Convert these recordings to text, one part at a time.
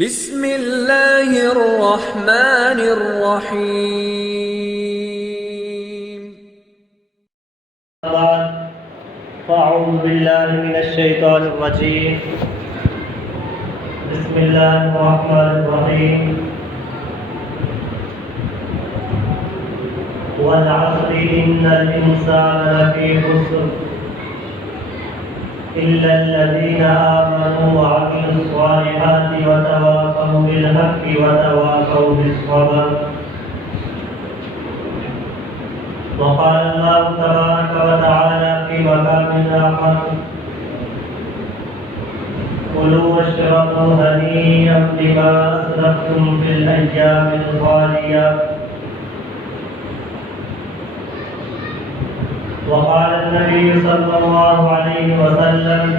بسم اللہ الرحمن الرحیم فاعوذ باللہ من الشیطان الرجیم بسم اللہ الرحمن الرحیم والعصر ان الانسان لفی خسر إلا الذين آمنوا وعملوا الصالحات وتواصوا بالحق وتواصوا بالصبر. وقال الله تبارك وتعالى في مقام آخر: كلوا واشربوا هنيئا بما أسرفتم في الأيام الخالية. وقال النبي صلى الله عليه وسلم: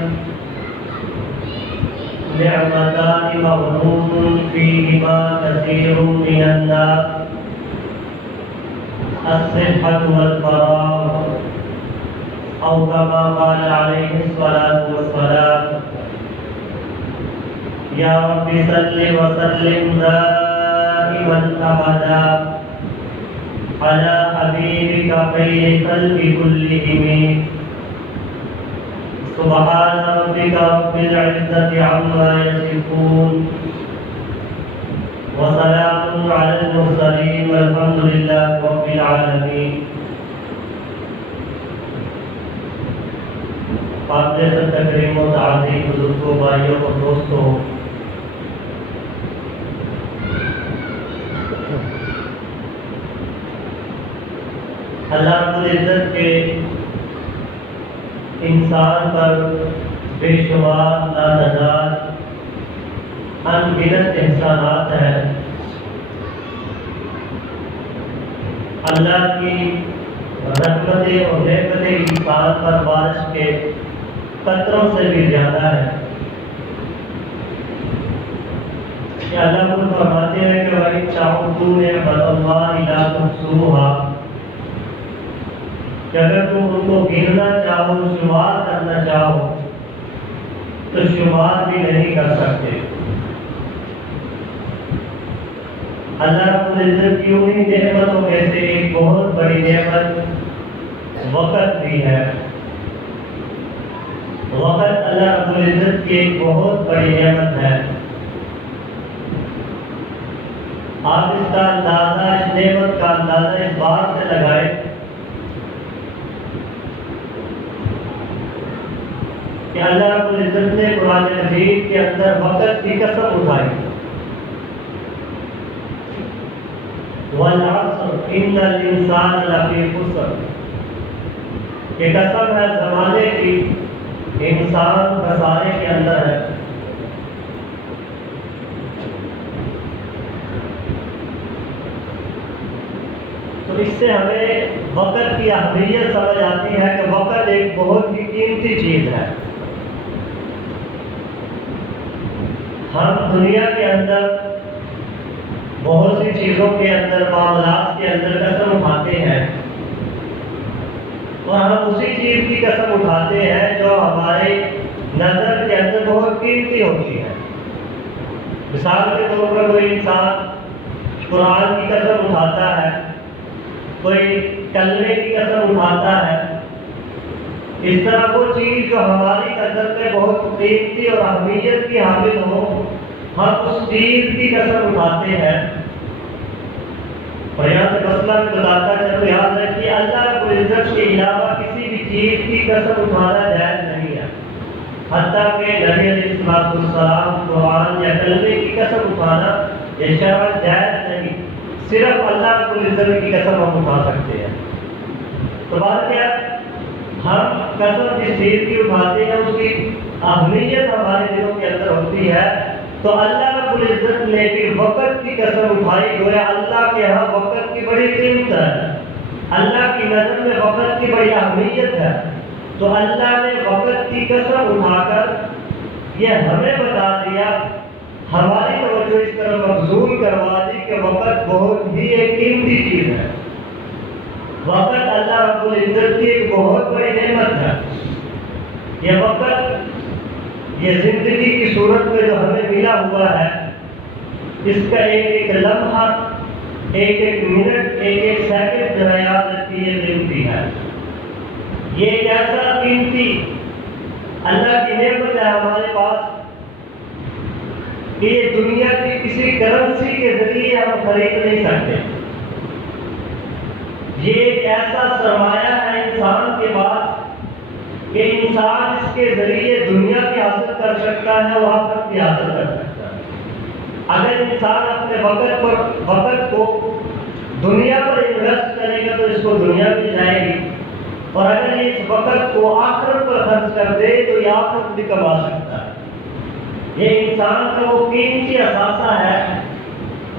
نعمتان مغبون فيهما كثير من الناس الصحة والفراغ، أو كما قال عليه الصلاة والسلام: يا رب صل وسلم دائما أبدا على حبيبك خير الخلق كلهم. سبحان ربك رب العزة عما يصفون وسلام على المرسلين والحمد لله رب العالمين. قابل تکریم و تعظیم بزرگوں، بھائیوں اور دوستوں، اللہ رب العزت کے انسان پر بے شمار لاتعداد ان گنت احسانات ہیں. اللہ کی رحمتیں اور نعمتیں انسان پر بارش کے قطروں سے بھی زیادہ ہے. کہ اللہ کو فرماتے ہیں کہ وَإِن تَعُدُّوا نِعْمَتَ اللَّهِ لَا تُحْصُوهَا، کہ اگر تم ان کو گننا چاہو، شمار کرنا چاہو تو شمار بھی نہیں کر سکتے. اللہ رب العزت کی انہی نعمتوں میں سے ایک بہت بڑی نعمت وقت بھی ہے. وقت اللہ رب العزت کی ایک بہت بڑی نعمت ہے. آپ اس کا اندازہ، اس نعمت کا اندازہ اس بات سے لگائیں کہ اللہ رب العزت نے قرآن مجید کے اندر وقت کی قسم اٹھائی. والعصر ان الانسان لفی خسر، یہ قسم ہے زمانے کی، انسان خسارے کے اندر ہے. تو اس سے ہمیں وقت کی اہمیت سمجھ آتی ہے کہ وقت ایک بہت ہی قیمتی چیز ہے. ہم دنیا کے اندر بہت سی چیزوں کے اندر، معاملات کے اندر قسم اٹھاتے ہیں، اور ہم اسی چیز کی قسم اٹھاتے ہیں جو ہمارے نظر کے اندر بہت قیمتی ہوتی ہے. مثال کے طور پر کوئی انسان قرآن کی قسم اٹھاتا ہے، کوئی کلمے کی قسم اٹھاتا ہے. اس طرح وہ چیز جو ہماری نظر میں بہت قیمتی اور اہمیت کی حامل ہو، ہم اس چیز کی قسم اٹھاتے ہیں. اور یہاں سے مسئلہ بھی بتاتا ہے، چلو یاد رکھیے اللہ رب العزت کے علاوہ کسی بھی چیز کی قسم اٹھانا جائز نہیں ہے. حتیٰ کہ نبی علیہ السلام قرآن یا کلمے کی قسم اٹھانا یہ شرعاً جائز نہیں. صرف اللہ رب العزت کی قسم ہم اٹھا سکتے ہیں. تو بات کیا، ہم قسم جس چیز کی اٹھاتے ہیں اس کی اہمیت ہمارے دلوں کے اندر ہوتی ہے. تو اللہ رب العزت نے پھر وقت کی قسم اٹھائی، گویا اللہ کے ہاں وقت کی بڑی قیمت ہے، اللہ کی نظر میں وقت کی بڑی اہمیت ہے. تو اللہ نے وقت کی قسم اٹھا کر یہ ہمیں بتا دیا، ہماری توجہ اس طرح مبذول کروا دی کہ وقت بہت ہی ایک قیمتی چیز ہے. وقت اللہ رب العزت کی ایک بہت بڑی نعمت ہے. یہ وقت یہ زندگی کی صورت میں جو ہمیں ملا ہوا ہے اس کا ایک ایک لمحہ، ایک ایک منٹ، ایک ایک سیکنڈ جو ہے یاد رکھیے قیمتی ہے۔ یہ ایک ایسا قیمتی اللہ کی نعمت ہے ہمارے پاس کہ یہ دنیا کی کسی کرنسی کے ذریعے ہم خرید نہیں سکتے۔ یہ ایک ایسا سرمایہ ہے انسان کے پاس کہ انسان اس کے ذریعے دنیا بھی حاصل کر سکتا ہے اور آخرت بھی حاصل کر سکتا ہے۔ اگر انسان اپنے وقت کو دنیا پر انویسٹ کرے گا تو اس کو دنیا مل جائے گی، اور اگر اس وقت کو آخرت پر خرچ کر دے تو یہ آخرت بھی کما سکتا ہے۔ یہ انسان کا وہ قیمتی اثاثہ ہے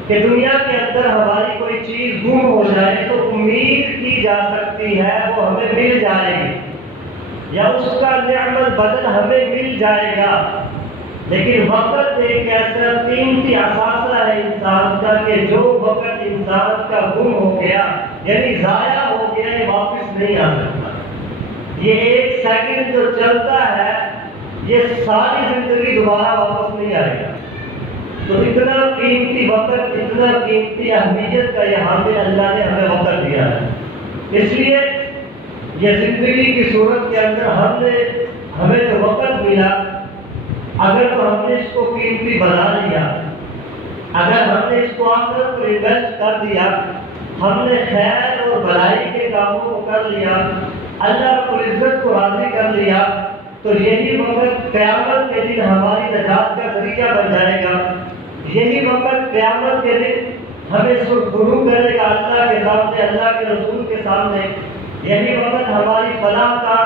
کہ دنیا کے اندر ہماری کوئی چیز گم ہو جائے تو امید کی جا سکتی ہے وہ ہمیں مل جائے گی یا اس کا نعمت بدل ہمیں مل جائے گا، لیکن وقت ایک ایسا قیمتی اثاثہ ہے انسان کا کہ جو وقت انسان کا گم ہو گیا یعنی ضائع ہو گیا یہ واپس نہیں آ سکتا۔ یہ ایک سیکنڈ جو چلتا ہے یہ ساری زندگی دوبارہ واپس نہیں آئے گا۔ تو اتنا قیمتی وقت، اتنا قیمتی اہمیت کا یہاں پہ اللہ نے ہمیں وقت دیا ہے۔ اس لیے یہ زندگی کی صورت کے اندر ہمیں جو وقت ملا، اگر تو ہم نے اس کو قیمتی بنا لیا، اگر ہم نے اس کو آخرت پر انویسٹ کر دیا، ہم نے خیر اور بھلائی کے کاموں کو کر لیا، اللہ رب العزت کو راضی کر لیا، تو یہی وقت قیامت کے دن ہماری نجات کا ذریعہ بن جائے گا۔ یہی وقت قیامت کے دن ہمیں سرخرو کرے گا اللہ کے سامنے، اللہ کے رسول کے سامنے۔ یہی وقت ہماری فلاح کا،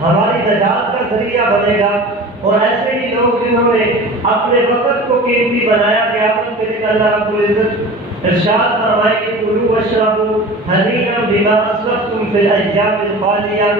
ہماری نجات کا ذریعہ بنے گا۔ اور ایسے ہی لوگ جنہوں نے اپنے وقت کو قیمتی بنایا، قیامت کے دن اللہ رب العزت ارشاد فرمائے کہ کلوا واشربوا ہنیئا بما اسلفتم فی الایام الخالیہ،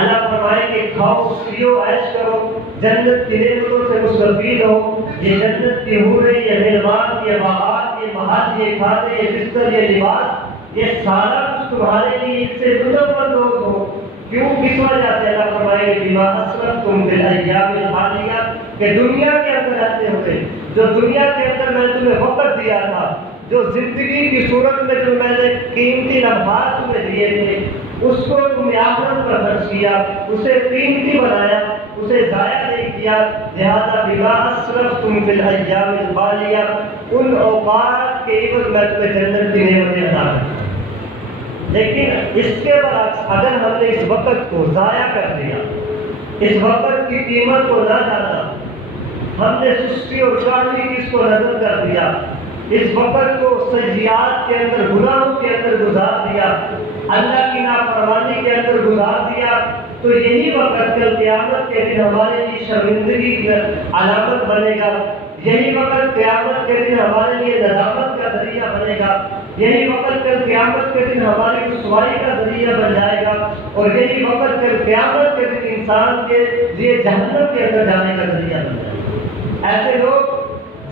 اللہ فرمائے کہ کھاؤ پیو عیش کرو، جنت کی نعمتوں سے مستفید ہو۔ یہ جنت کی حوریں، یہ میزبان، یہ باغات، یہ محل، یہ کھانے، یہ بستر، یہ لباس، یہ سارا کچھ تمہارے لیے اس سے لطف اندوز ہو۔ کیوں؟ کس وجہ سے؟ اللہ فرمائے کہ بما اسلفتم فی الایام الخالیہ، کہ دنیا کے اندر رہتے ہوئے، جو دنیا کے اندر میں تمہیں وقت دیا تھا، جو زندگی کی صورت میں جو میں نے قیمتی لمحات تمہیں دیے تھے، اس کو تم نے آخرت پر خرچ کیا، اسے قیمتی بنایا، اسے ضائع نہیں کیا۔ لہذا بما اسلفتم فی الایام الخالیہ، ان اوقات کے عوض میں تمہیں جنت کی نعمتیں عطا کروں۔ لیکن اس کے برعکس اگر ہم نے اس وقت کو ضائع کر دیا، اس وقت کی قیمت کو نہ جانا، ہم نے سستی اور کاہلی کی اس کو نظر کر دیا، اس وقت کو سیئات کے اندر، گناہوں کے اندر گزار دیا، اللہ کی نافرمانی کے اندر گزار دیا، تو یہی وقت کل قیامت کے دن ہمارے لیے شرمندگی کی علامت بنے گا۔ یہی وقت قیامت کے دن ہمارے لیے ندامت کا ذریعہ بنے گا۔ یہی وقت کل قیامت کے دن ہماری رسوائی کا ذریعہ بن جائے گا، اور یہی وقت کل قیامت کے دن انسان کے لیے جہنم کے اندر جانے کا ذریعہ بن جائے گا۔ ایسے لوگ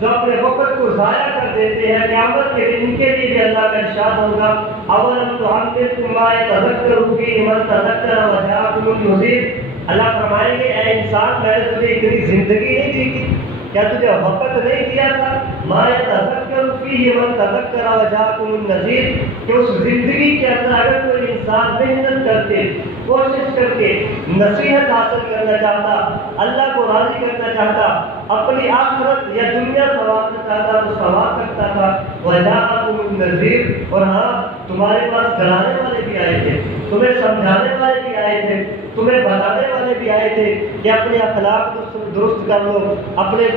جو اپنے وقت کو ضائع کر دیتے ہیں، قیامت کے دن ان کے لیے بھی اللہ کا ارشاد ہوگا، اولم تعمرکم ما یتذکر فیہ من تذکر وجاءکم النذیر۔ اللہ فرمائیں گے اے انسان، میں نے تجھے اتنی زندگی نہیں دی تھی، کیا تجھے وقت نہیں دیا تھا؟ ما یتذکر فیہ من تذکر وجاءکم النذیر، کہ اس زندگی کے اندر اگر کوئی انسان محنت کرتے، کوشش کر کے نصیحت حاصل کرنا چاہتا، اللہ کو راضی کرنا چاہتا، اپنی آخرت یا دنیا سنوارنا چاہتا تو سنوار سکتا تھا۔ وجاءکم النذیر، اور ہاں تمہارے پاس ڈرانے والے بھی آئے تھے، تمہیں سمجھانے والے بھی آئے تھے، تمہیں بتانے والے بھی آئے تھے کہ اپنے اخلاق درست کر لو، اپنے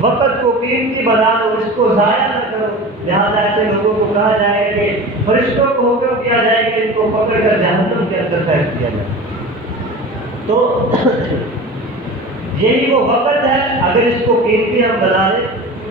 وقت کو قیمتی بنا لو، اس کو ضائع نہ کرو۔ لہٰذا ایسے لوگوں کو کہا جائے گا کہ فرشتوں کو حکم کیا جائے گا ان کو پکڑ کر جہنم کے اندر پھینک دیا جائے۔ تو یہی وہ وقت ہے، اگر اس کو قیمتی ہم بنا لیں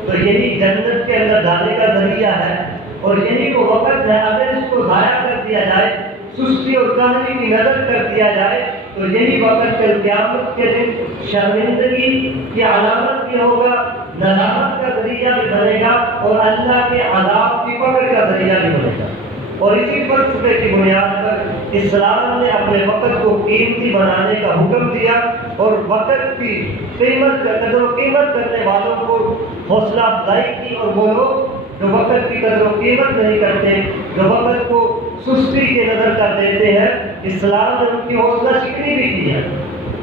تو یہی جنت کے اندر جانے کا ذریعہ ہے، اور یہی وہ وقت ہے اگر اس کو ضائع کر دیا جائے، سستی اور کاہلی کی نظر کر دیا جائے، تو یہی وقت کل قیامت کے دن شرمندگی کی علامت بھی ہوگا، ندامت کا ذریعہ بھی بنے گا، اور اللہ کے عذاب کی پکڑ کا ذریعہ بھی بنے گا۔ اور اسی فلسفے کی بنیاد پر اسلام نے اپنے وقت کو قیمتی بنانے کا حکم دیا، اور وقت کی قدر و قیمت کرنے والوں کو حوصلہ افزائی کی، اور وہ لوگ جو وقت کی قدر و قیمت نہیں کرتے، جو وقت کو سستی کے نظر کر دیتے ہیں، اسلام نے ان کی حوصلہ شکنی بھی کی ہے۔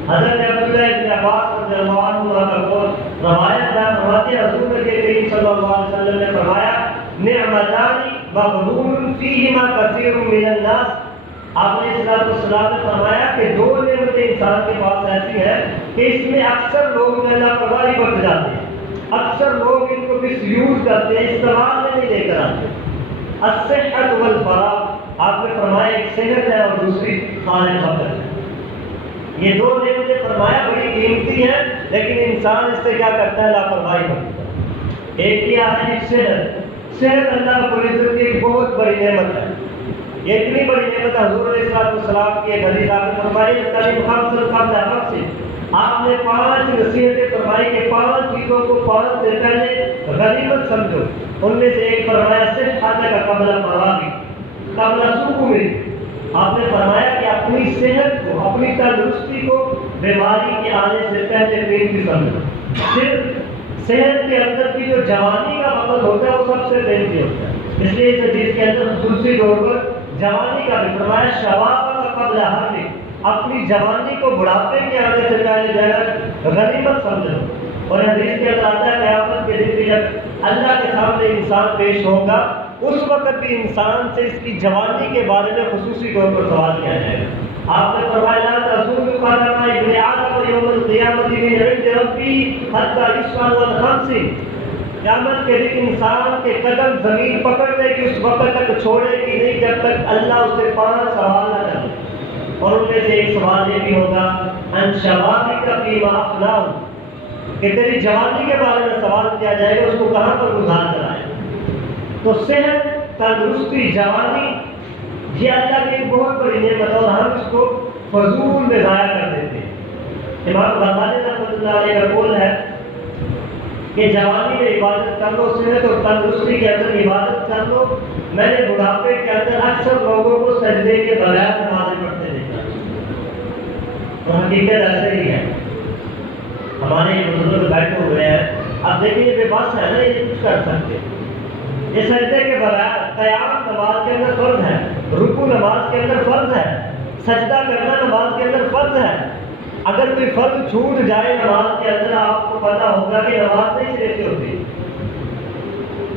حضرت عبداللہ بن عباس رضی اللہ عنہ کا قول روایت ہے، فرماتے ہیں حضور نبی کریم صلی اللہ علیہ وسلم نے فرمایا نعمتان مغبون فیہما کثیر من الناس۔ آپ نے السلام نے فرمایا کہ دو نعمتیں انسان کے پاس ایسی ہیں کہ اس میں اکثر لوگ لاپرواہی برت جاتے ہیں، اکثر لوگ ان کو مس یوز کرتے ہیں، استعمال میں نہیں لے کر آتے۔ الصحت والفراغ، آپ نے فرمایا ایک صحت ہے اور دوسری خالق فقر ہے۔ یہ دو نعمتیں فرمایا بڑی قیمتی ہیں، لیکن انسان اس سے کیا کرتا ہے؟ لاپرواہی کرتا ہے۔ ایک کیا ہے؟ صحت۔ صحت اللہ رب العزت کی ایک بہت بڑی نعمت ہے، یہ اتنی بڑی نعمت ہے۔ حضور علیہ السلام کی ایک حدیث آپ نے فرمائی قریب خمس قبل خمس، آپ نے 5 نصیحتیں فرمائی کہ 5 چیزوں کو 5 سے پہلے غنیمت سمجھو۔ ان میں سے ایک فرمایا صحت کا قبل فراغ قبل سقوم۔ آپ نے فرمایا کہ اپنی صحت کو، اپنی تندرستی کو بیماری کے آنے سے پہلے قیمتی سمجھو۔ صرف صحت کے اندر کی جو جوانی کا وقت ہوتا ہے وہ سب سے قیمتی ہوتا ہے، اس لیے اس حدیث کے اندر خصوصی طور پر جوانی کا بھی فرمایا شباب کا قبل حرم، اپنی جوانی کو بڑھاپے کے آنے سے پہلے جو ہے غنیمت سمجھو۔ اور حدیث کے اندر آتا ہے قیامت کے دن جب اللہ کے سامنے انسان پیش ہوگا اس وقت بھی انسان سے اس کی جوانی کے بارے میں خصوصی طور پر سوال کیا جائے گا۔ آپ نے فرمایا لا تزول قدم ابن آدم یوم القیامۃ من عند ربی حتی یسأل عن خمس، قیامت کے دن انسان کے قدم زمین پکڑ لے گی اس وقت تک چھوڑے گی نہیں جب تک اللہ اسے 5 سوال نہ کرے، اور ان میں سے ایک سوال یہ بھی ہوگا ان شبابک فیما افناہ، کہ تیری جوانی کے بارے میں سوال کیا جائے گا، اس کو کہاں پر گزار کر آئے۔ تو صحت، تندرستی، جوانی یہ اللہ کی ایک بہت بڑی نعمت ہے اور ہم اس کو فضول میں ضائع کر دیتے ہیں۔ امام غزالی رحمۃ اللہ علیہ کا قول ہے کہ جوانی میں عبادت کر لو، صحت اور تندرستی کے اندر عبادت کر لو۔ میں نے بڑھاپے کے اندر اکثر لوگوں کو سجدے کے بغیر نمازیں پڑھتے دیکھا، اور حقیقت ایسے ہی ہے۔ ہمارے بزرگ بیٹھے ہوئے ہیں، اب دیکھیے بے بس ہے نا، یہ کچھ کر سکتے، یہ سجدے کے بغیر قیام نماز کے اندر فرض ہے، رکوع نماز کے اندر فرض ہے، سجدہ کرنا نماز کے اندر فرض ہے۔ اگر کوئی فرض چھوٹ جائے نماز کے اندر آپ کو پتا ہوگا کہ نماز نہیں صرف ہوتی،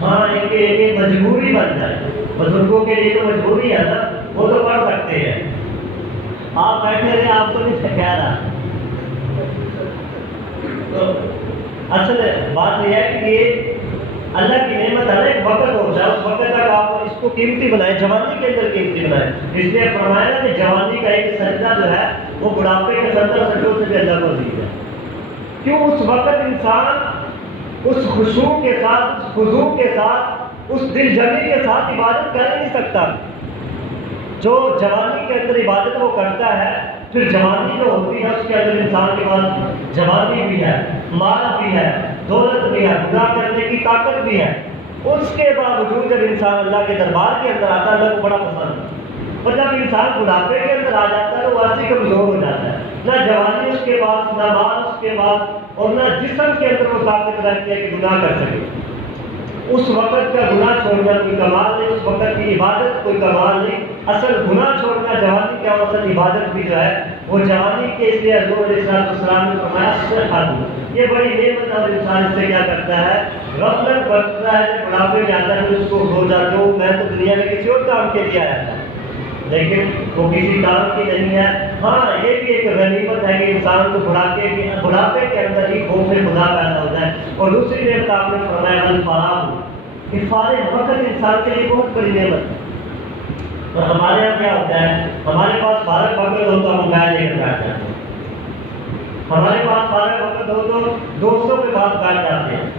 ہاں ایک مجبوری بن جائے۔ بزرگوں کے لیے تو مجبوری ہے نا، وہ تو پڑھ سکتے ہیں، آپ بیٹھے رہے آپ کو نہیں کہہ رہا۔ تو اصل بات یہ ہے کہ یہ اللہ کی نعمت ہے، ایک وقت ہوتا ہے، اس وقت تک آپ اس کو قیمتی بنائیں، جوانی کے اندر قیمتی بنائیں۔ اس لیے فرمایا نا کہ جوانی کا ایک سجدہ جو ہے وہ بڑھاپے کے 70 سجدوں سے بھی اللہ کو عزیز ہے۔ کیوں؟ اس وقت انسان اس خشوع کے ساتھ، اس خضوع کے ساتھ، اس دل جمی کے ساتھ عبادت کر نہیں سکتا۔ جو جوانی کے اندر عبادت وہ کرتا ہے، پھر جوانی جو ہوتی ہے اس کے اندر انسان کے پاس جوانی بھی ہے، مال بھی ہے، دولت بھی ہے، گناہ کرنے کی طاقت بھی ہے، اس کے باوجود جب انسان اللہ کے دربار کے اندر آتا ہے اللہ کو بڑا پسند ہے۔ اور جب انسان بڑھاپے کے اندر آ جاتا ہے تو ویسے کمزور ہو جاتا ہے، نہ جوانی اس کے پاس، نہ مال اس کے پاس، اور نہ جسم کے اندر وہ طاقت رہتی ہے کہ گناہ کر سکے۔ اس وقت کا گناہ چھوڑنا کوئی کمال نہیں، اس وقت کی عبادت کوئی کمال نہیں۔ اصل گناہ چھوڑنا جوانی کا، اصل عبادت بھی جو ہے وہ جوانی کے، اس لیے حضور علیہ السلام نے فرمایا صحت، یہ بڑی نعمت ہے اور انسان اس سے کیا کرتا ہے؟ غفلت برتتا ہے۔ بڑھاپے میں آتا ہے اس کو ہو جاتا ہے میں تو دنیا میں کسی اور کام کے لیے آیا تھا، لیکن وہ کسی کام کی نہیں ہے۔ ہاں یہ بھی ایک غنیمت ہے کہ انسان کو بڑھاپے کے اندر ہی خوف خدا پیدا ہوتا ہے۔ اور دوسری نعمت آپ نے فرمایا الفراغ، کہ فارغ وقت انسان کے لیے بہت بڑی نعمت ہے۔ اور ہمارے یہاں کیا ہوتا ہے؟ ہمارے پاس فارغ وقت ہو تو موبائل لے کر بیٹھ جاتے ہیں، ہمارے پاس فارغ وقت ہو تو دوستوں کے پاس بیٹھ جاتے ہیں،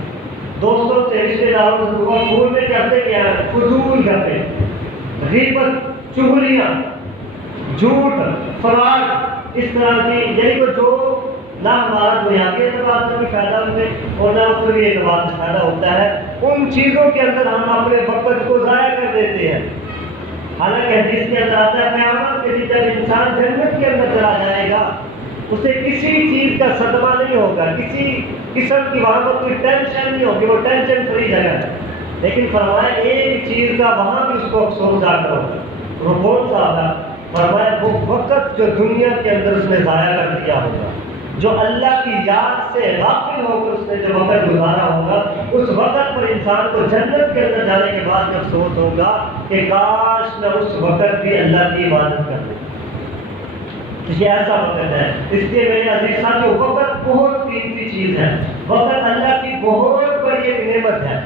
دوستوں سے، رشتے داروں سے پھول میں کرتے کیا ہے؟ فضول کرتے، غیبت، چغلیاں، جھوٹ، فراڈ، اس طرح کی، یعنی کہ جو نہ ہمارا دنیاوی اعتبار سے بھی فائدہ ہوتے اور نہ اخروی اعتبار سے فائدہ ہوتا ہے، ان چیزوں کے اندر ہم اپنے وقت کو ضائع کر دیتے ہیں۔ حالانکہ حدیث کے اندر آتا ہے قیامت کے دن جب انسان جنت کے اندر چلا جائے گا اسے کسی چیز کا صدمہ نہیں ہوگا، کسی قسم کی وہاں پر کوئی ٹینشن نہیں ہوگی، وہ ٹینشن فری جگہ ہے۔ لیکن فرمایا ایک چیز کا وہاں بھی اس کو افسوس جا کر ہوگا. وہ کون سا ہوگا؟ فرمایا وہ وقت جو دنیا کے اندر اس نے ضائع کر دیا ہوگا، جو اللہ کی یاد سے غافل ہو کر اس نے جو وقت گزارا ہوگا، اس وقت پر انسان کو جنت کے اندر جانے کے بعد افسوس ہوگا کہ کاش میں اس وقت بھی اللہ کی عبادت کر لوں. یہ ایسا وقت ہے. اس لیے میرے عزیز ساتھیو، وقت بہت قیمتی چیز ہے. وقت اللہ کی بہت بڑی ایک نعمت ہے،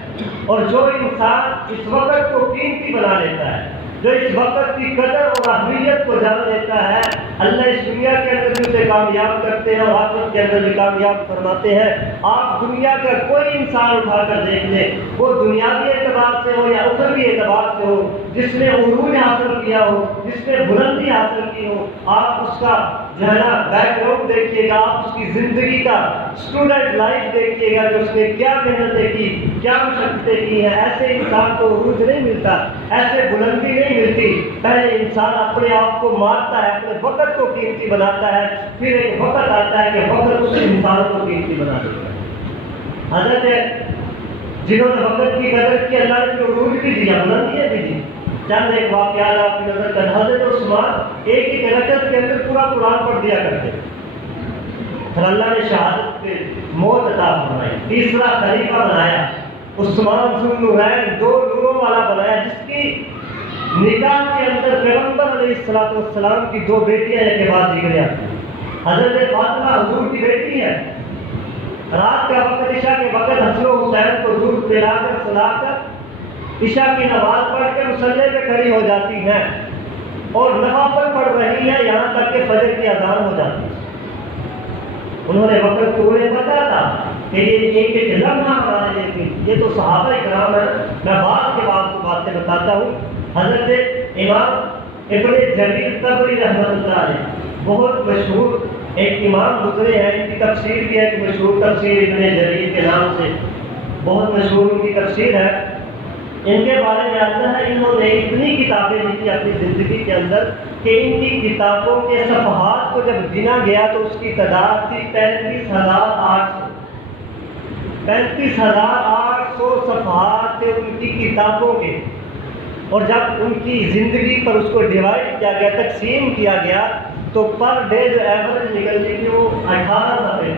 اور جو انسان اس وقت کو قیمتی بنا لیتا ہے، جو اس وقت کی قدر اور اہمیت کو جان لیتا ہے، اللہ اس دنیا کے اندر بھی اسے کامیاب کرتے ہیں اور آخرت کے اندر بھی کامیاب فرماتے ہیں. آپ دنیا کا کوئی انسان اٹھا کر دیکھ لیں، وہ دنیاوی اعتبار سے ہو یا اخروی اعتبار سے ہو، جس نے عروج حاصل کیا ہو، جس نے بلندی حاصل کی ہو، آپ اس کا جو ہے نا بیک گراؤنڈ دیکھیے گا، آپ اس کی زندگی کا اسٹوڈنٹ لائف دیکھیے گا کہ اس نے کیا محنتیں کی، کیا مشقتیں کی ہیں. ایسے انسان کو عروج نہیں ملتا، ایسے بلندی نہیں ملتی. پہلے انسان اپنے آپ کو مارتا ہے، اپنے وقت کو قیمتی بناتا ہے، پھر ایک وقت آتا ہے کہ وقت اس انسان کو قیمتی بنا دیتا ہے. حضرت ہے جنہوں نے وقت کی قدر کی، اللہ نے عروج بھی دیا، بلندیاں بھی دی. چند ایک واقعات آپ کی نظر کر. حضرت عثمان ایک ہی رکعت کے اندر پورا قرآن پڑھ دیا کرتے، پھر اللہ نے شہادت پہ موت عطا فرمائی، تیسرا خلیفہ بنایا، عثمان ذو النورین، 2 نوروں والا بنایا، جس کی نکاح کے اندر پیغمبر علیہ السلام کی 2 بیٹیاں ایک کے بعد دیگر آتی ہیں. حضرت فاطمہ حضور کی بیٹی ہے. رات کا وقت، عشاء کے وقت حسن و حسین کو دودھ پلا کر سلا کر عشاء کی نماز پڑھ کے مصلی پہ کھڑی ہو جاتی ہیں اور نوافل پڑھ رہی ہے یہاں تک کہ فجر کی اذان ہو جاتی ہے. انہوں نے وقت کو انہیں پتا تھا کہ یہ ایک لمحہ ہمارے لیے تھی. یہ تو صحابہ کرام ہے، میں بعد کے بعد باتیں بتاتا ہوں. حضرت امام ابن جریر طبری رحمۃ اللہ علیہ بہت مشہور ایک امام گزرے ہیں، ان کی تفسیر بھی ہے کہ مشہور تفسیر ابن جریر کے نام سے بہت مشہور ان کی تفسیر ہے. ان کے بارے میں آتا ہے انہوں نے اتنی کتابیں لکھی اپنی زندگی کے اندر کہ ان کی کتابوں کے صفحات کو جب گنا گیا تو اس کی تعداد تھی 35,800. 35,800 صفحات تھے ان کی کتابوں کے. اور جب ان کی زندگی پر اس کو ڈیوائڈ کیا گیا، تقسیم کیا گیا، تو پر ڈے جو ایوریج نکلتی تھی وہ 18 صفحے،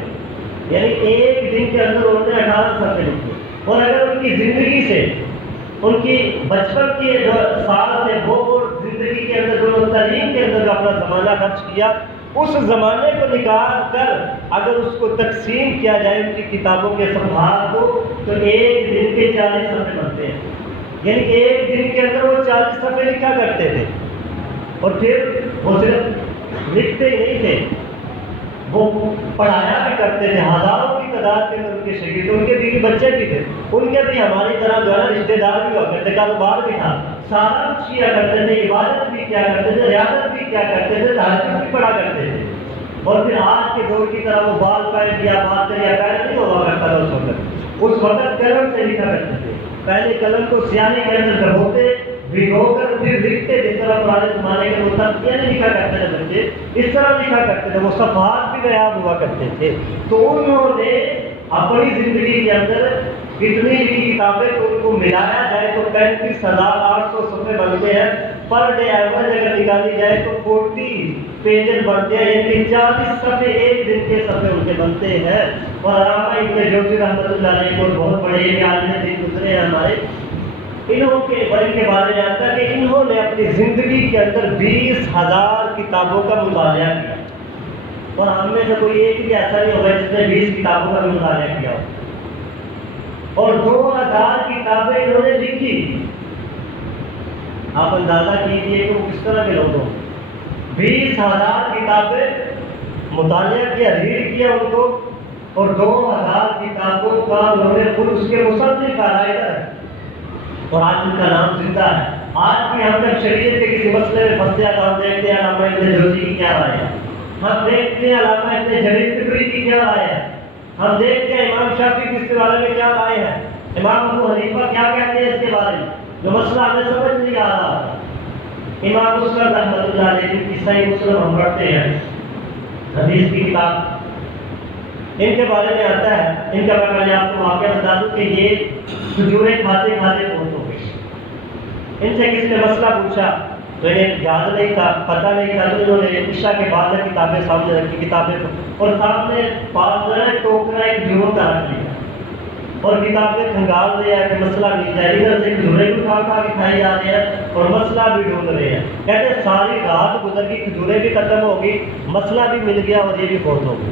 یعنی ایک دن کے اندر انہوں نے 18 صفحے لکھے. اور اگر ان کی زندگی سے ان کی بچپن کے جو سال تھے وہ زندگی کے اندر جو تعلیم کے اندر جو اپنا زمانہ خرچ کیا، اس زمانے کو نکال کر اگر اس کو تقسیم کیا جائے ان کی کتابوں کے صفحات کو، تو ایک دن کے 40 صفحے بنتے ہیں. یعنی ایک دن کے اندر وہ 40 صفحے لکھا کرتے تھے. اور پھر وہ صرف لکھتے ہی نہیں تھے، وہ پڑھایا بھی کرتے تھے. ہزاروں کی تعداد کے اندر ان کے شاگرد، ان کے بیوی بچے بھی تھے. ان کے بھی ہماری طرح جو ہے نا رشتے دار بھی ہوا کرتے، کاروبار بھی تھا، سارا کچھ کیا کرتے تھے، عبادت بھی کیا کرتے تھے، ریاضت بھی کیا کرتے تھے، تہجد بھی پڑھا کرتے تھے. اور پھر آج کے دور کی طرح وہ بال پینٹ یا باتیں یا پینٹ نہیں ہوا کرتا تھا. اس وقت قلم سے لکھا کرتے تھے. پہلے قلم کو سیاہی کے اندر ڈبوتے، بھگو کر پھر لکھتے. جس طرح پرانے زمانے کے مطابق نہیں لکھا کرتے تھے بچے، اس طرح لکھا کرتے تھے. وہ صفحات بھی غیاب ہوا کرتے تھے. تو انہوں نے اپنی زندگی کے اندر کتنی بھی کتابیں تو ان کو ملایا جائے تو 35,800 صفحے بنتے ہیں. پر ڈے ایوریج اگر نکالی جائے تو 40 پیجز بنتے ہیں، یعنی 40 صفحے ایک دن کے صفحے ان کے بنتے ہیں. اور علامہ ابن جوزی رحمۃ اللہ علیہ کو بہت بڑے عالم دین گزرے ہیں ہمارے، انہوں کے بارے میں آتا ہے کہ انہوں نے اپنی زندگی کے اندر 20,000 کتابوں کا مطالعہ کیا. اور ہم میں سے کوئی ایک بھی ایسا نہیں ہوگا جس نے 20 کتابوں کا بھی مطالعہ کیا ہو. اور 2,000 کتابیں انہوں نے لکھی. آپ اندازہ کیجیے کہ وہ کس طرح کے لوگ ہوں. 20,000 کتابیں مطالعہ کیا، ریڈ کیا ان کو، اور 2,000 کتابوں کا انہوں نے خود اس کے مصنف رائٹر ہے. اور آج ان کا نام زندہ ہے. آج بھی ہم جب شریعت کے کسی مسئلے میں پھنستے ہیں تو ہم دیکھتے ہیں علامہ ابن جوزی کی کیا رائے ہے، ہم دیکھتے ہیں علامہ ابن جریر طبری کی کیا رائے ہے، ہم دیکھتے ہیں امام شافعی کی اس کے بارے میں کیا رائے ہے، امام ابو حنیفہ کیا کہتے ہیں اس کے بارے میں. جو مسئلہ ہمیں سمجھ نہیں آ رہا. امام مسلم رحمۃ اللہ علیہ کی صحیح مسلم ہم پڑھتے ہیں، حدیث کی کتاب، ان کے بارے میں آتا ہے. ان کا میں پہلے آپ کو واقعہ بتا دوں کہ یہ کھجوریں کھاتے کھاتے فوت ہو گئے۔ ان سے کسی نے مسئلہ پوچھا تو انہیں یاد نہیں تھا، پتہ نہیں تھا، تو انہوں نے عشاء کے بعد کتابیں سامنے رکھی، کتابیں اور سامنے پاس جو ہے ٹوکرا ایک کھجوروں کا رکھ لیا اور کتابیں کھنگال رہے ہیں کہ مسئلہ مل جائے، ادھر سے کھجوریں بھی کھا کے کھائی جا رہے ہیں اور مسئلہ بھی ڈھونڈ رہے ہیں۔ کہتے ہیں ساری رات گزر گئی، کھجوریں بھی ختم ہو گئی، مسئلہ بھی مل گیا اور یہ بھی فوت ہو گئی،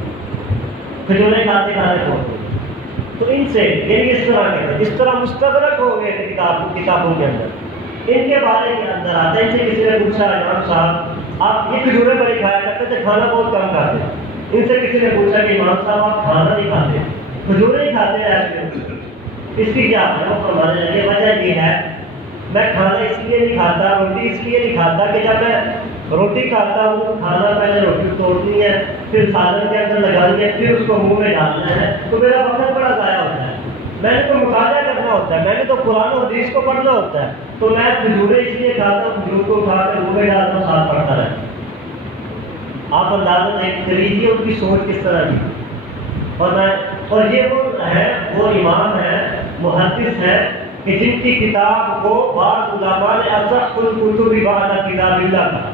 کھجوریں کھاتے کھاتے فوت ہو گئی۔ تو ان سے یعنی اس طرح کہتے ہیں، اس طرح مستدرک ہو گئے تھے کتابوں کے اندر، ان کے بارے کے اندر آتا ہے۔ ان سے کسی نے پوچھا امام صاحب آپ یہ کھجوریں بڑی کھایا کرتے تھے، کھانا بہت کم کھاتے۔ ان سے کسی نے پوچھا کہ امام صاحب آپ کھانا نہیں کھاتے، کھجوریں ہی کھاتے ہیں ایسے، اس کی کیا ہے؟ وہ فرمانے لگے وجہ یہ ہے میں کھانا اس لیے نہیں کھاتا، روٹی اس لیے نہیں کھاتا کہ جب میں روٹی کھاتا ہوں کھانا پہلے روٹی توڑنی ہے، پھر سالن کے اندر لگانی ہے، پھر اس کو منہ میں ڈالنا ہے، تو میرا وقت بڑا ضائع ہوتا ہے، میں نے تو مطالعہ کرنا ہوتا ہے، میں نے تو قرآن و حدیث کو پڑھنا ہوتا ہے، تو میں کھجوریں اس لیے کھاتا ہوں، کھجور کو کھا کر منہ میں ڈالتا ہوں، ساتھ پڑھتا رہتا۔ آپ اندازہ نہیں لیجیے ان کی سوچ کس طرح کی۔ اور یہ وہ امام ہے، محدث ہے کہ جن کی کتاب کو بعض علماء نے اصح الکتب بعد کتاب اللہ کہا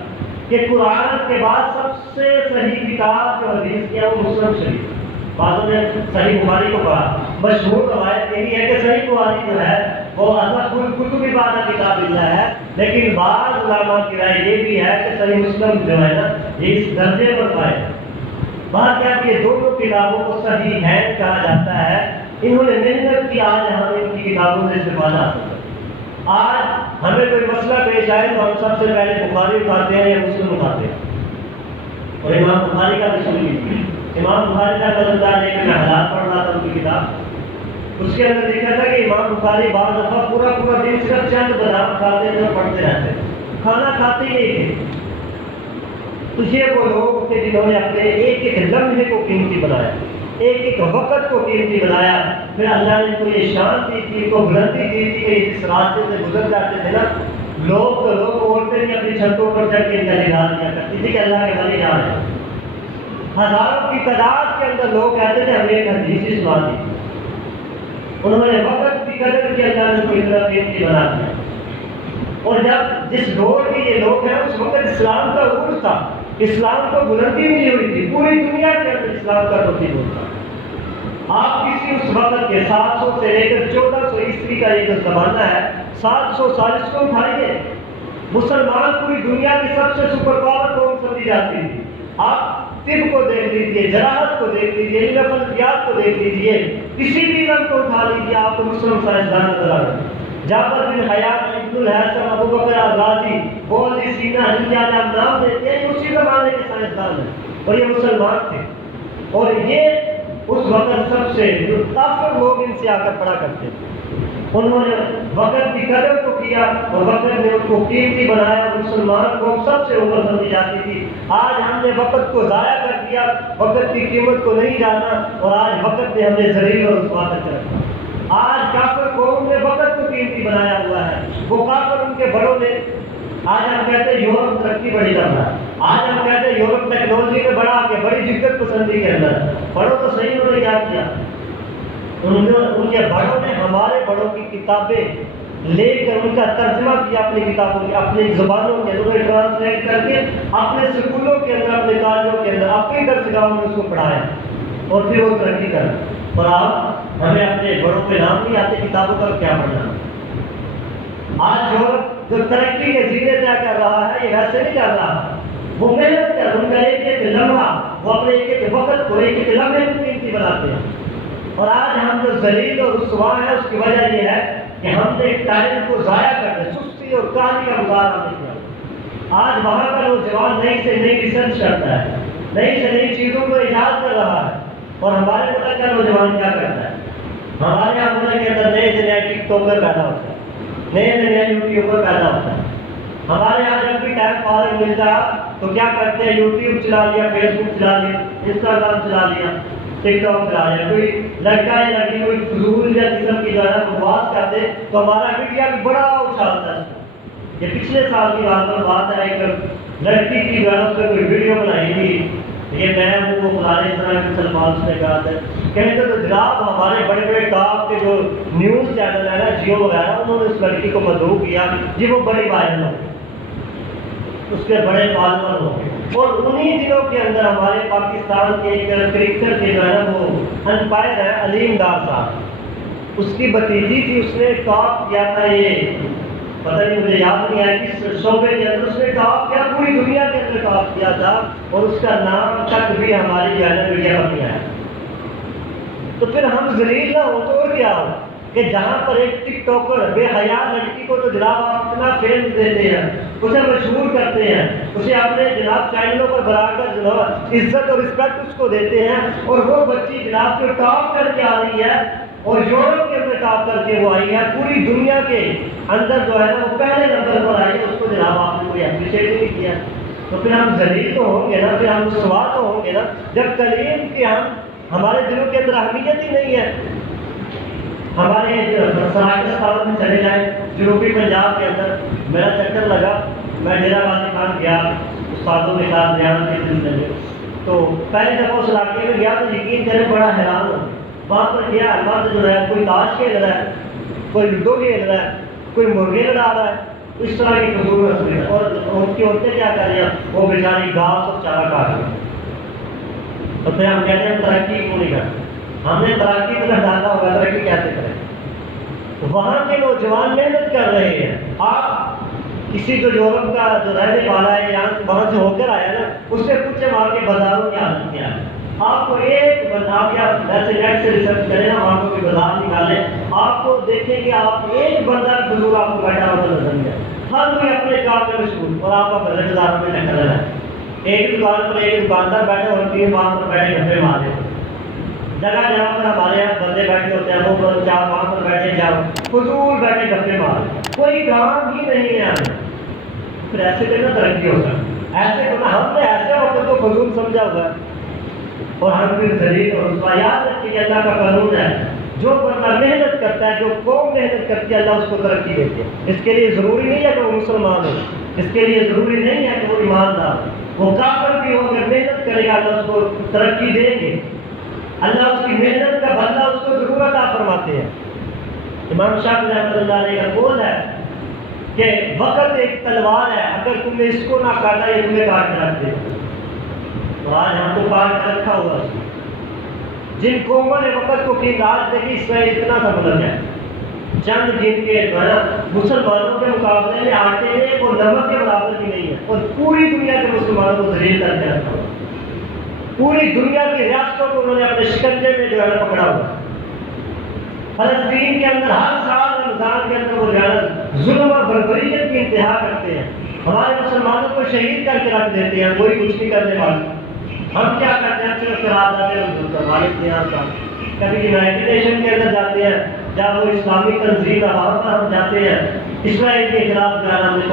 کہ قرآن کے بعد سب سے صحیح کتاب جو حدیث کی ہے وہ مسلم شریف، بعضوں نے صحیح بخاری کو کہا۔ مشہور روایت یہی ہے کہ صحیح بخاری جو ہے وہ اصح الکتب بعد کتاب اللہ ہے، لیکن بعض علماء کی رائے یہ بھی ہے کہ صحیح مسلم جو ہے نا یہ اس درجے پر پائے۔ بات کیا کہ دونوں کتابوں کو صحیح ہے کہا جاتا ہے، انہوں نے محنت کی، آج ہمیں ان کی کتابوں سے استفادہ حاصل ہے۔ آج ہمیں کوئی مسئلہ پیش آئے تو ہم سب سے پہلے بخاری اٹھاتے ہیں یا مسلم اٹھاتے ہیں، اور امام بخاری کا بھی سن لیجیے۔ امام بخاری کا قدردار ہے کہ میں حالات پڑھ رہا تھا ان کی کتاب، اس کے اندر لکھا تھا کہ امام بخاری بعض دفعہ پورا دن صرف چند بادام کھاتے تھے اور پڑھتے رہتے تھے، کھانا کھاتے ہی نہیں تھے۔ تو یہ وہ لوگ تھے جنہوں نے اپنے ایک ایک لمحے کو قیمتی بنایا، ایک ایک وقت کو قیمتی بنایا، پھر اللہ نے ان کو یہ شان دی تھی، ان کو بلندی دی تھی کہ اس راستے سے گزر جاتے تھے نا لوگ، تو لوگ عورتیں بھی اپنی چھتوں پر چڑھ کے ان کا دیدار کیا کرتی تھی کہ اللہ کے ولی آ رہے ہیں۔ ہزاروں کی تعداد کے اندر لوگ کہتے تھے ہمیں ایک حدیث ہی سنا دی، انہوں نے وقت کی قدر کی، اللہ نے ان کو اتنا قیمتی بنا دیا۔ اور جب جس دور کے یہ لوگ ہیں اس وقت اسلام کا عروج تھا، اسلام کو بلندی ملی ہوئی تھی، پوری دنیا کے اندر اسلام کا توفیق ہوتا۔ آپ کسی اس وقت کے 700 سے لے کر 1400 عیسوی کا یہ جو زمانہ ہے، 700 سال اس کو اٹھائیے، مسلمان پوری دنیا کی سب سے سپر پاور قوم سمجھی جاتی تھی۔ آپ طب کو دیکھ لیجیے، جراحت کو دیکھ لیجیے، علم فلکیات کو دیکھ لیجیے، کسی بھی علم کو اٹھا لیجیے آپ کو مسلم سائنسدان نظر آ رہے ہیں۔ جعفر بن حیات، ابن الحسن، ابو بکر الرازی، بولدی سینا، ہنجاج، ہم نام دیتے ہیں، اسی زمانے کے سائنسدان ہیں اور یہ مسلمان تھے، اور یہ اس وقت سب سے کافر لوگ ان سے آ کر پڑھا کرتے تھے۔ انہوں نے وقت کی قدر کو کیا اور وقت نے ان کو قیمتی بنایا، مسلمان کو سب سے اوپر سمجھی جاتی تھی۔ آج ہم نے وقت کو ضائع کر دیا، وقت کی قیمت کو نہیں جانا، اور آج وقت نے ہمیں ذلیل اور رسوا کر رکھا۔ آج کافر قوم نے وقت کو قیمتی بنایا ہوا ہے، وہ کافر ان کے بڑوں نے، آج ہم کہتے ہیں یورپ ترقی بڑی کر رہا ہے، آج ہم کہتے ہیں یورپ ٹیکنالوجی میں بڑا آگے، بڑی جدت پسندی کے اندر، بڑوں تو صحیح انہوں نے کیا کیا، ان کے بڑوں نے ہمارے بڑوں کی کتابیں لے کر ان کا ترجمہ کیا اپنی کتابوں کے، اپنی زبانوں کے اندر ٹرانسلیٹ کر کے اپنے اسکولوں کے اندر، اپنے کالجوں کے اندر، اپنی درسگاہوں میں اس کو پڑھایا اور پھر وہ ترقی کر۔ اور آپ ہمیں اپنے بڑوں پہ نام نہیں آتے، کتابوں کا کیا پڑھنا۔ آج یورپ جو ترقی کے زینے طے کر رہا ہے یہ ویسے نہیں کر رہا، وہ محنت کر، ان کا ایک ایک لمحہ، وہ اپنے ایک ایک وقت کو، ایک ایک لمحے کو قیمتی بناتے ہیں۔ اور آج ہم جو ذلیل اور رسوا ہیں اس کی وجہ یہ ہے کہ ہم نے ٹائم کو ضائع کر دیا، سستی اور کاہلی کا مظاہرہ نہیں کیا۔ آج وہاں کا نوجوان نئی سے نئی ریسرچ کرتا ہے، نئی سے نئی چیزوں کو ایجاد کر رہا ہے، اور ہمارے ملک کا نوجوان کیا کرتا ہے؟ ہمارے یہاں ملک کے اندر نئے سے نیا ٹک ٹاکر پیدا ہوتا ہے، نئے سے نیا یوٹیوبر پیدا ہوتا ہے۔ ہمارے یہاں جب بھی ٹائم فارغ ملتا تو کیا کرتے ہیں؟ یوٹیوب چلا لیا، فیس بک چلا لیا، انسٹاگرام چلا لیا، ٹک ٹاک چلا لیا، کوئی لڑکا یا لڑکی کوئی فضول یا قسم کی جو ہے نا بکواس کر دے تو ہمارا میڈیا بھی بڑا اچھالتا ہے۔ یہ پچھلے سال کی بات ہے، ایک لڑکی کی جو ہے اس نے کوئی ویڈیو بنائی تھی یہ میں ہوں وہ فلاں اس طرح کے سلمان سے کہا تھا کہتے تو جناب ہمارے بڑے بڑے ٹاپ کے جو نیوز چینل ہے نا جیو وغیرہ انہوں نے اس لڑکی کو مدعو کیا جی وہ بڑی وائرل ہو اس کے بڑے فالوور ہو اور انہی دنوں کے اندر ہمارے پاکستان کے ایک کرکٹر کے جو ہے نا وہ امپائر ہے علیم ڈار صاحب اس کی بھتیجی تھی اس نے ٹاپ کیا تھا یہ پتہ نہیں مجھے یاد نہیں آیا کس شعبے کے اندر اس نے ٹاپ کیا پوری دنیا کے اندر ٹاپ کیا تھا اور اس کا نام تک بھی ہماری جو ہے نا میڈیا پر نہیں آیا تو پھر ہم ذلیل نہ ہو تو اور کیا ہو کہ جہاں پر ایک ٹک ٹاکر بے حیا لڑکی کو تو جناب آپ اتنا فیم دیتے ہیں اسے مشہور کرتے ہیں اسے اپنے جناب چینلوں پر بنا کر جناب عزت اور رسپیکٹ اس کو دیتے ہیں اور وہ بچی جناب جو ٹاپ کر کے آ رہی ہے اور یورپ کے اندر ٹاپ کر کے وہ آئی ہے پوری دنیا کے اندر جو ہے نا وہ پہلے نمبر پر آئی ہے اس کو جناب آپ نے کوئی اپریشیٹ نہیں کیا تو پھر ہم ذلیل تو ہوں گے نا پھر ہم رسوا تو ہوں گے نا جب کلیم کی ہمارے دلوں کے اندر اہمیت ہی نہیں ہے ہمارے سرائے میں چلے جائیں جنوبی پنجاب کے اندر میرا چکر لگا میں ڈیرہ غازی خان گیا استادوں کے ساتھ ریاض کے سلسلے میں تو پہلی دفعہ اس علاقے میں گیا تو یقین کریں بڑا حیران ہوں وہاں پر کیا مرد جو ہے کوئی تاش کھیل رہا ہے کوئی لوڈو کھیل رہا ہے کوئی مرغے لڑا رہا ہے اس طرح کی فضول رسمیں اور ان کی عورتیں کیا کر رہی ہیں وہ بیچاری گھاس اور چارہ کاٹ رہی ہیں تو پھر ہم کہتے ہیں ترقی کیوں نہیں کرتے ہم نے ترقی کی طرف ڈالنا ہوگا ترقی کیسے کریں وہاں کے نوجوان محنت کر رہے ہیں آپ کسی جو یورپ کا جو رہنے والا ہے یہاں وہاں سے ہو کر آیا نا اس سے پوچھیں وہاں کے بازاروں کی حالت کیا ہے آپ کو ایک بازار یا ایسے نیٹ سے ریسرچ کریں نا وہاں کو کوئی بازار نکالیں آپ کو دیکھیں کہ آپ ایک بازار ضرور آپ کو بیٹھا ہوا نظر نہیں آئے ہر کوئی اپنے کام میں مشغول اور آپ کا بجٹ ہزاروں میں چکر رہا ہے ایک دکان پر ایک دکاندار بیٹھے اور تین وہاں پر بیٹھے گھنٹے مارے جگہ جہاں پر ہمارے یہاں بندے بیٹھے ہوتے ہیں وہ چار وہاں پر بیٹھے جاؤ فضول بیٹھے گپے مارے کوئی کام ہی نہیں ہے ہمیں پھر ایسے کتنا ترقی ہو سکتی ایسے کرنا ہم نے ایسے وقت کو فضول سمجھا ہوا ہے اور ہم پھر ذلیل اور رسوا یاد رکھیے کہ اللہ کا قانون ہے جو بندہ محنت کرتا ہے جو قوم محنت کرتی ہے اللہ اس کو ترقی دیتے ہیں اس کے لیے ضروری نہیں ہے کہ وہ مسلمان ہو اس کے لیے ضروری نہیں ہے کہ وہ ایماندار ہو وہ کافر بھی ہو اگر محنت کرے گا اللہ اس کو ترقی دیں گے اللہ اس کی محنت کا بدلہ اس کو ضرور عطا فرماتے ہیں امام شافعی رحمۃ اللہ علیہ کا قول ہے کہ وقت ایک تلوار ہے اگر تم نے اس کو نہ کاٹا یہ تمہیں کاٹ کے رکھ دے تو آج ہم کو کاٹ کے رکھا ہوا جن قوموں نے وقت کو قیمت دیکھی اس میں اتنا سا بدل ہے چند دن کے مسلمانوں کے مقابلے میں آٹے میں اور نمک کے برابر بھی نہیں ہے اور پوری دنیا کے مسلمانوں کو ذلیل کر کے رکھا ہوا پوری دنیا کی ریاستوں کو انہوں نے اپنے شکنجے میں جو ہے پکڑا ہوا فلسطین کے اندر ہر سال رمضان کے اندر وہ جانا ظلم اور بربریت کی انتہا کرتے ہیں ہمارے مسلمانوں کو شہید کر کے رکھ دیتے ہیں کوئی کچھ نہیں کرنے والا ہم کیا کرتے ہیں صرف کبھی یونائٹڈ نیشن کے اندر جاتے ہیں جب وہ اسلامی تنظیم ہے وہاں پر ہم جاتے ہیں اسرائیل کے خلاف جانا بس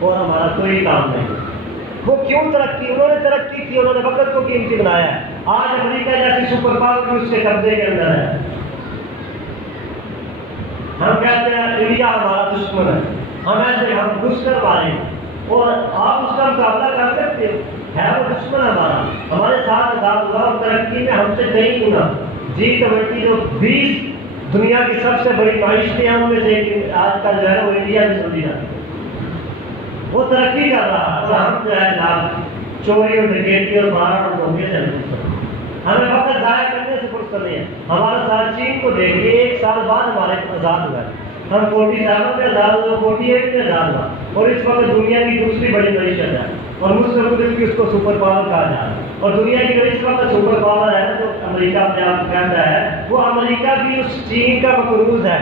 اور ہمارا کوئی کام نہیں وہ کیوں ترقی انہوں نے ترقی کی انہوں نے وقت کو قیمتی بنایا ہے آج امریکہ جیسی سپر پاور بھی اس کے قبضے کے اندر ہے ہم کہتے ہیں انڈیا ہمارا دشمن ہے ہم ایسے ہم گھس کر مارے اور آپ اس کا مقابلہ کر سکتے ہے وہ دشمن ہمارا ہمارے ساتھ آزاد ہوا اور ترقی میں ہم سے کئی گنا G20 جو 20 دنیا کی سب سے بڑی معیشتیں ہیں ان میں سے آج کل جو ہے وہ انڈیا میں سمجھی جاتی ہے وہ ترقی کر رہا اور ہم جو ہے جناب چوری اور ڈکیٹی اور مار اور دھوکے سے ہمیں وقت ضائع کرنے سے فرصت نہیں ہے ہمارا ساتھ چین کو دیکھیے ایک سال بعد ہمارے آزاد ہوا ہے ہم 47 میں آزاد ہوا 48 میں آزاد ہوا اور اس وقت دنیا کی دوسری بڑی معیشت ہے اور مستقبل کی اس کو سپر پاور کہا جا رہا ہے اور دنیا کی جو اس وقت سپر پاور ہے جو امریکہ اپنے آپ کو کہتا ہے وہ امریکہ بھی اس چین کا مقروض ہے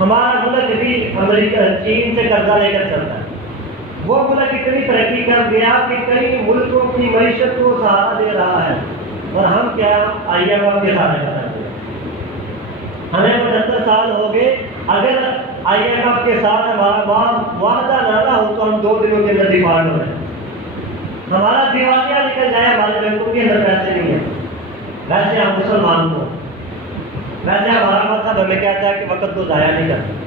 ہمارا ملک بھی امریکہ چین سے قرضہ لے کر چلتا ہے وہ ملک اتنی ترقی کر گیا کہ کئی ملکوں کی معیشت کو سہارا دے رہا ہے اور ہم کیا IMF کے ساتھ کرتے ہیں ہمیں 75 سال ہو گئے اگر IMF کے ساتھ ہمارا وعدہ نہ ہو تو ہم 2 دنوں کے اندر ڈیفالٹ ہو رہے ہمارا دیوالیہ نکل جائے ہمارے بینکوں کے اندر پیسے نہیں ہیں ویسے ہم مسلمان کو ویسے ہمارا مذہب ہمیں کہتا ہے کہ وقت کو ضائع نہیں کرنا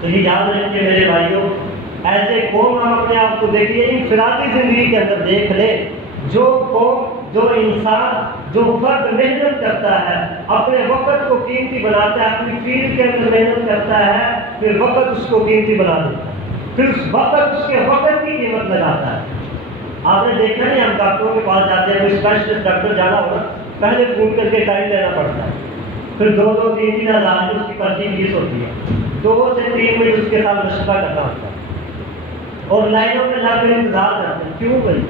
تو یہ یاد رکھیے میرے بھائیوں ایسے قوم ہم اپنے آپ کو دیکھیے انفرادی زندگی کے اندر دیکھ لے، جو قوم، جو انسان، جو فرد محنت کرتا ہے، اپنے وقت کو قیمتی بناتا ہے، اپنی فیلڈ کے اندر محنت کرتا ہے، پھر وقت اس کو قیمتی بنا دیتا ہے، پھر اس وقت اس کے وقت کی قیمت لگاتا ہے۔ آپ نے دیکھا نہیں، ہم ڈاکٹروں کے پاس جاتے ہیں، کوئی اسپیشلسٹ ڈاکٹر جانا ہوگا پہلے فون کر کے ٹائم لینا پڑتا ہے، پھر 2-3 ہزار کی اس کی پرچی فیس ہوتی ہے، 2 سے 3 منٹ اس کے ساتھ مشورہ کرنا ہوتا ہے، اور لائنوں میں لگ کر انتظار کرتے ہیں۔ کیوں بھائی؟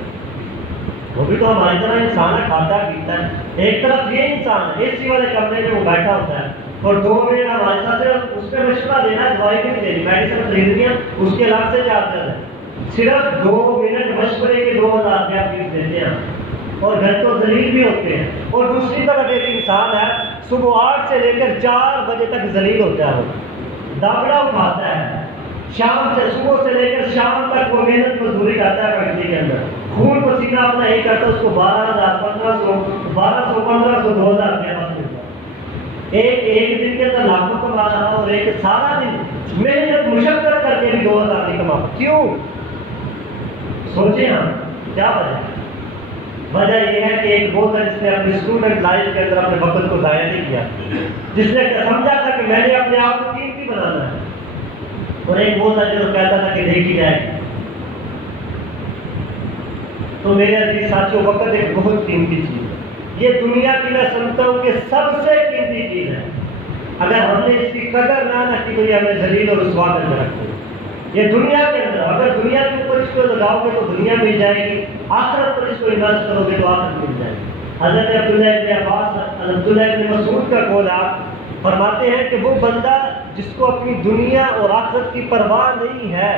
وہ بھی تو ہماری طرح انسان ہے، کھاتا پیتا ہے۔ ایک طرف یہ انسان ہے، اے سی والے کمرے میں وہ بیٹھا ہوتا ہے، اور 2 منٹ ہمارے ساتھ صرف اس پہ مشورہ دینا ہے، دوائی بھی نہیں دینی، میڈیسن خریدنی ہے، اس کے الگ سے چارجر ہے، صرف 2 منٹ مشورے کے 2000 روپیہ فیس دیتے ہیں، اور گھنٹوں ذلیل بھی ہوتے ہیں۔ اور دوسری طرف ایک انسان ہے، صبح 8 سے لے کر 4 بجے تک ذلیل ہوتا ہے، وہ دابڑا اٹھاتا ہے، شام سے، صبح سے لے کر شام تک وہ محنت مزدوری کرتا ہے فیکٹری کے اندر، خون پسینہ اپنا یہ کرتا ہے، اس کو 12,000 1500 1200 1500 2000 روپیہ بس ملتا ہے۔ ایک دن کے اندر لاکھوں کما رہا، اور ایک سارا دن محنت مشقت کر کے بھی 2000 نہیں کما۔ کیوں؟ سوچیں ہم کیا وجہ ہے؟ وجہ یہ ہے کہ ایک وہ تھا جس نے اپنی اسٹوڈنٹ لائف کے اندر اپنے وقت کو ضائع نہیں کیا، جس نے سمجھا تھا کہ میں نے اپنے آپ کو قیمتی بنانا ہے، اور ایک وہ تھا جو کہتا تھا کہ دیکھی جائے گی۔ تو میرے عزیز ساتھیوں، وقت ایک بہت قیمتی چیز ہے، یہ دنیا کی میں سمجھتا ہوں کہ سب سے قیمتی چیز ہے۔ اگر ہم نے اس کی قدر نہ کی تو یہ ہمیں ذلیل اور رسوا کر کے رکھتے ہیں۔ یہ دنیا کے اندر، اگر دنیا کے اوپر اس کو لگاؤ گے تو دنیا مل جائے گی، آخرت پر اس کو انویسٹ کرو گے تو آخرت مل جائے گی۔ حضرت عبداللہ ابن مسعود کا قول آپ فرماتے ہیں کہ وہ بندہ جس کو اپنی دنیا اور آخرت کی پرواہ نہیں ہے،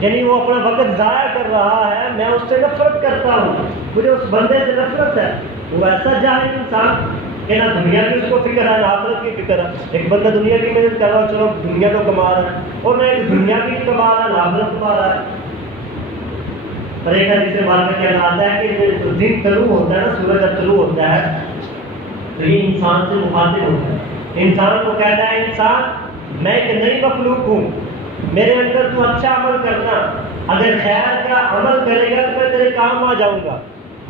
یعنی وہ اپنا وقت ضائع کر رہا ہے، میں اس سے نفرت کرتا ہوں، مجھے اس بندے سے نفرت ہے۔ وہ ایسا جاہل انسان کہ نہ دنیا کی اس کو فکر ہے، نہ آخرت کی فکر ہے۔ ایک بندہ دنیا کی محنت کر رہا ہے، چلو دنیا تو کما رہا ہے، اور نہ ایک دنیا کی کما رہا ہے، نہ آخرت کما رہا ہے۔ اور ایک حدیث بات کا کہنا آتا ہے کہ دن طلوع ہوتا ہے نا، سورج جب طلوع ہوتا ہے تو یہ انسان سے مخاطب ہوتا ہے، انسان کو کہتا ہے انسان میں ایک نئی مخلوق ہوں، میرے اندر تو اچھا عمل کرنا، اگر خیر کا عمل کرے گا تو میں تیرے کام آ جاؤں گا،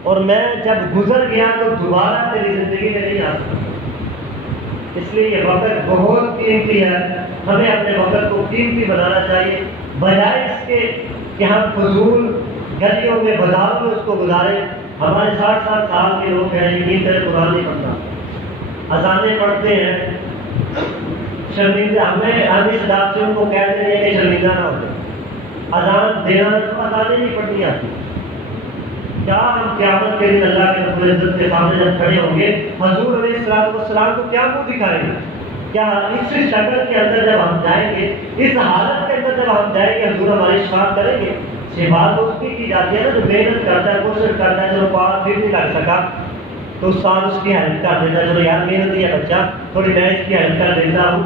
اور میں جب گزر گیا تو دوبارہ تیری زندگی میں نہیں آ سکتا۔ اس لیے یہ وقت بہت قیمتی ہے، ہمیں اپنے وقت کو قیمتی بنانا چاہیے، بجائے اس کے کہ ہم فضول گلیوں میں بازاروں میں اس کو گزاریں۔ ہمارے 60 سال کے لوگ ہیں، یقین کریں قرآن نہیں پڑھتا، اذانیں پڑھتے ہیں، شرمندہ ہم اس بات سے ان کو کہتے ہیں کہ شرمندہ نہ ہو جائے، اذان دینا تو اذانیں نہیں پڑھنی آتی۔ کیا ہم قیامت کے دن اللہ کے رب العزت کے سامنے جب کھڑے ہوں گے، حضور علیہ السلام کو کیا منہ دکھائیں گے؟ کیا اس شکل کے اندر جب ہم جائیں گے، اس حالت کے اندر جب ہم جائیں گے، حضور ہماری شفاعت کریں گے؟ یہ بات تو اس کی جاتی ہے نا جو محنت کرتا ہے، کوشش کرتا ہے، چلو پاس پھر نہیں لگ سکا تو استاد اس کی ہیلپ کر دیتا ہے، چلو یار محنتی ہے بچہ، تھوڑی میں اس کی ہیلپ کر دیتا ہوں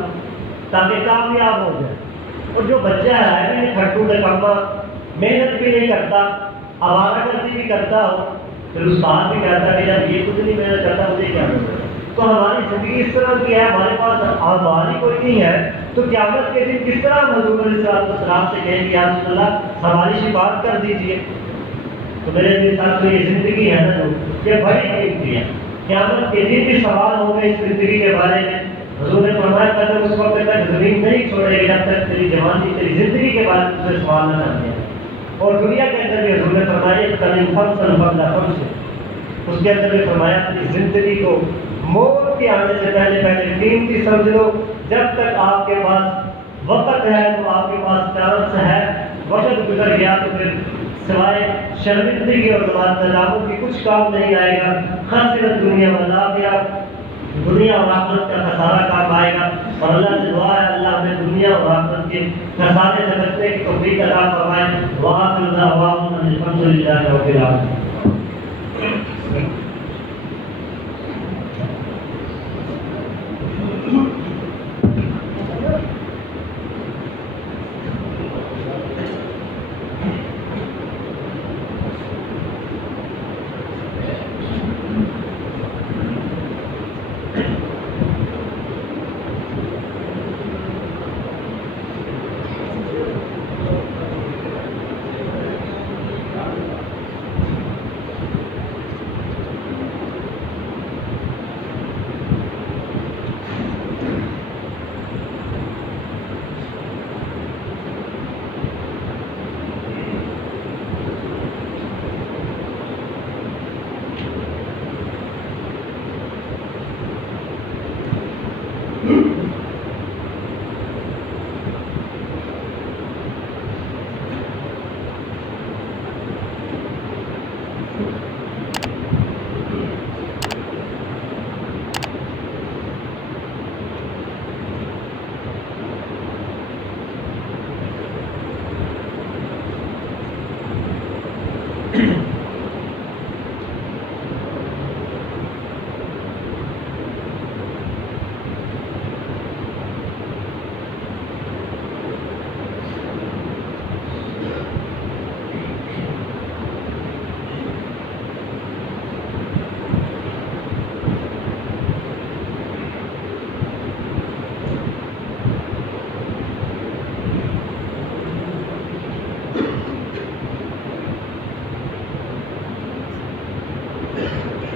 تاکہ کامیاب ہو جائے۔ اور جو بچہ ہے بھی کھٹو نکما، محنت بھی نہیں کرتا، آوارہ گردی بھی کرتا ہو، پھر استاد بھی کہتا ہے کہ جب یہ کچھ نہیں محنت کرتا مجھے کیا کرتا ہے۔ تو ہماری زندگی اس طرح کی ہے، ہمارے پاس ہماری کوئی نہیں ہے، تو قیامت کے دن کس طرح حضور علیہ السلام سے کہیں گے یا رسول اللہ ہماری شفاعت کر دیجیے؟ تو میرے ساتھ یہ زندگی ہے نا جو یہ بڑی قیمتی ہے، قیامت کے دن بھی سوال ہوں گے اس زندگی کے بارے میں۔ حضور نے فرمایا قدم اس وقت تک زمین نہیں چھوڑے گی جب تک تیری جوانی، تیری زندگی کے بارے میں تجھے سوال نہ کرتے ہیں۔ اور دنیا کے اندر بھی حضور نے فرمایا قدم فمس اس کے اندر بھی فرمایا اپنی زندگی کو موت کے آنے سے پہلے قیمتی سمجھ لو۔ جب تک آپ کے پاس وقت ہے تو آپ کے پاس چانس ہے، وقت گزر گیا تو پھر سوائے شرمندگی اور ندامت کی کچھ کام نہیں آئے گا۔ خسرت دنیا والآخرہ، دنیا اور آخرت کا خسارہ کام آئے گا۔ اور اللہ سے دعا ہے اللہ ہمیں دنیا اور آخرت کے خسارے سے بچنے کی توفیق عطا فرمائے۔ وآخر دعوانا ان الحمد للہ رب العالمین۔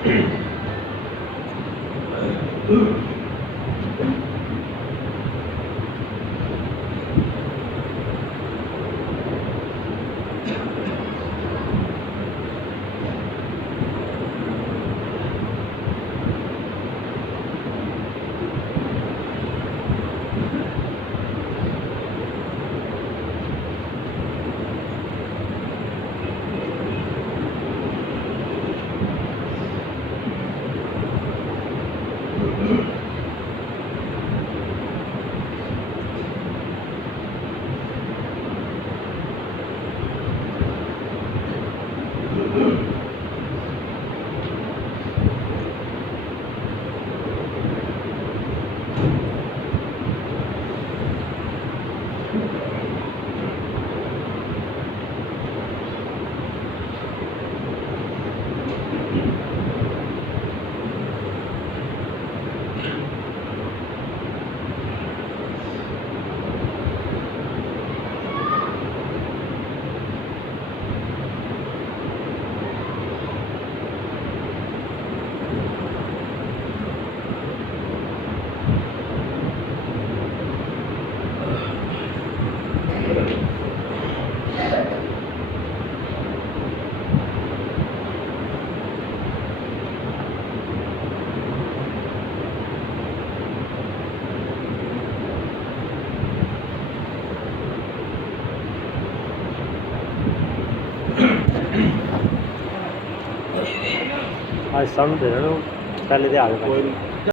آج سن دے رہے پہلے دے آ گئے